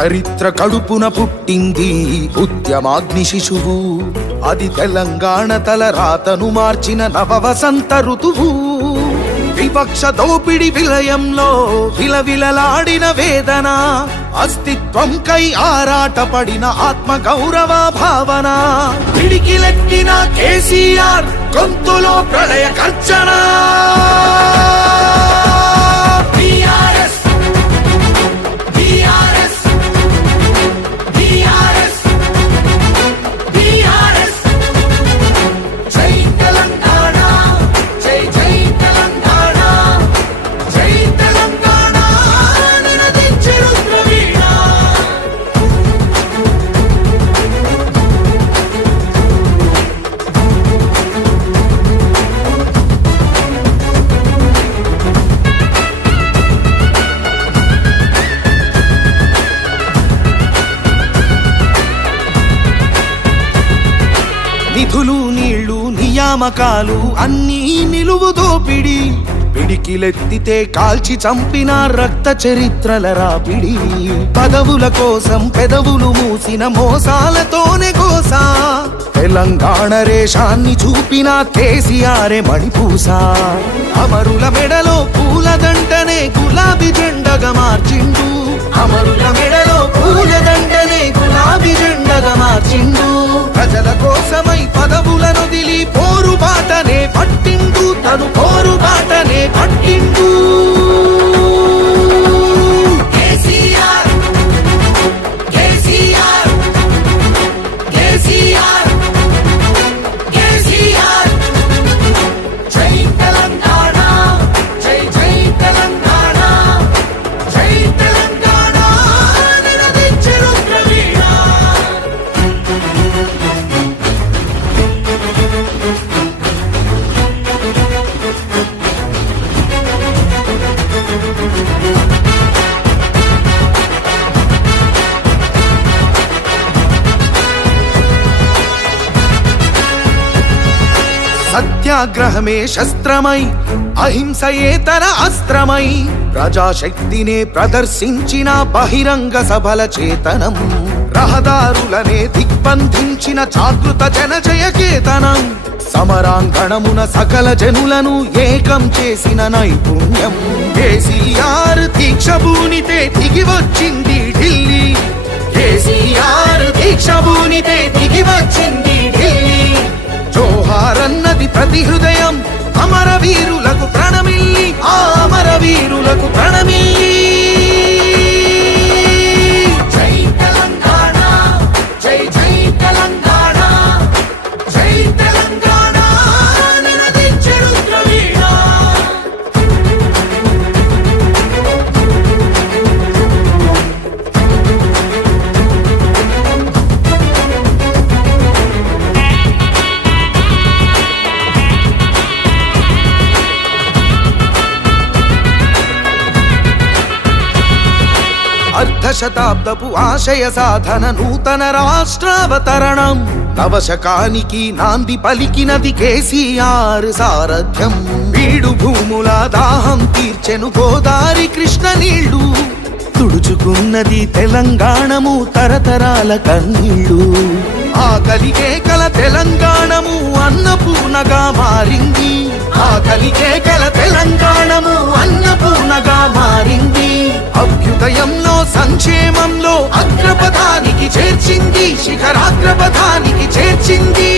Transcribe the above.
చరిత్ర కడుపున పుట్టింది ఉద్యమాగ్ని శిశువు. అది తెలంగాణ తల రాతను మార్చిన నవవసంత ఋతువు. విపక్ష దోపిడి విలయంలో విలవిలలాడిన వేదన, అస్తిత్వంకై ఆరాటపడిన ఆత్మ గౌరవ భావన. పిడికిలెత్తిన కేసీఆర్ గొంతులో ప్రళయ గర్జన. నిధులు నీళ్లు నియామకాలు అన్నీ నిలువు దోపిడి. పిడికిలెత్తితే కాల్చి చంపిన రక్త చరిత్రల రాపిడి. పదవుల కోసం పెదవులు మూసిన మోసాలతోనే కోసా. తెలంగాణ రేషాన్ని చూపిన కేసీఆరే మణిపూస. అమరుల మెడలో పూలదండనే గులాబీ జెండగా మార్చిండు. అమరుల మెడలో పూలదండనే గులాబీ జెండగా మార్చిండు. ప్రజల కోసమై పదవులను దిలి పోరుబాటనే పట్టిండు. తను పోరుబాటనే పట్టిండు. కేసీఆర్ కేసీఆర్ కేసీఆర్ కేసీఆర్. జై తెలంగాణ జై జై తెలంగాణ జై తెలంగాణ నినదించే రుద్రవీణ. సత్యాగ్రహమే శస్త్రమై అహింసయే తన అస్త్రమై ప్రజాశక్తినే ప్రదర్శించిన బహిరంగ సభల చేతనం. రహదారులనే దిగ్బంధించిన జాగృత జనజయ కేతనం. సమరాంగణమున సకల జనులను ఏకం చేసిన నైపుణ్యం. కేసీఆర్ దీక్ష భూనితే దిగి వచ్చింది ఢిల్లీ. కేసీఆర్ దీక్ష భూనితే దిగి వచ్చింది ఢిల్లీ. జోహారన్నది ప్రతి హృదయం అమరవీరులకు ప్రణమిల్లి. ఆ అమరవీరులకు ప్రణమిల్లి. జై తెలంగాణ జై జై తెలంగాణ జై తెలంగాణ నినదించే రుద్రవీణ. అర్ధశతాబ్దపు ఆశయ సాధన నూతన రాష్ట్రావతరణం. నవశకానికి నాంది పలికినది కేసీఆర్ సారథ్యం. బీడు భూముల దాహం తీర్చెను గోదారి కృష్ణ నీళ్లు. తుడుచుకున్నది తెలంగాణము తరతరాల కన్నీళ్లు. ఆకలికే కల తెలంగాణము అన్నపూర్ణగా మారింది. ఆకలికే కల తెలంగాణము అన్నపూర్ణగా మారింది. అభ్యుదయంలో సంక్షేమంలో అగ్రపథానికి చేర్చింది. శిఖరాగ్రపథానికి చేర్చింది.